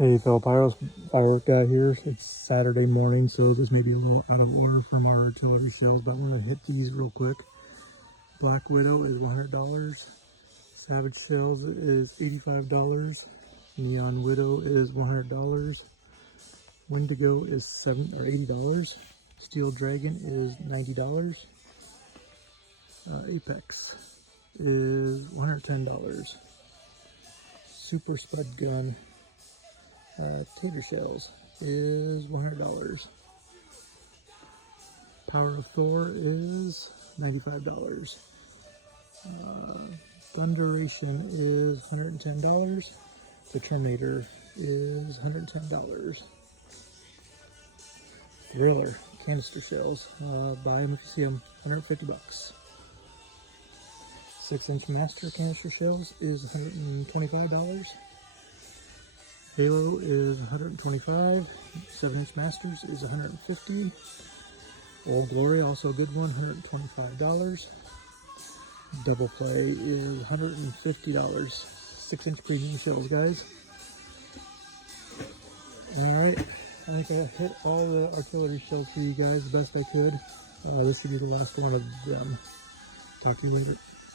Hey fellow firework guy here. It's Saturday morning, so this may be a little out of order from our artillery sales, but I'm going to hit these real quick. Black Widow is $100. Savage Shells is $85. Neon Widow is $100. Wendigo is $80. Steel Dragon is $90. Apex is $110. Super Spud Gun Tater Shells is $100. Power of Thor is $95. Thunderation is $110. The Terminator is $110. Thriller canister shells, buy them if you see them, $150. 6-inch master canister shells is $125. Halo is $125. 7-inch masters is $150. Old Glory, also a good one, $125. Double play is $150. 6-inch premium shells, guys. Alright, I think I hit all the artillery shells for you guys the best I could. This should be the last one of them. Talk to you later.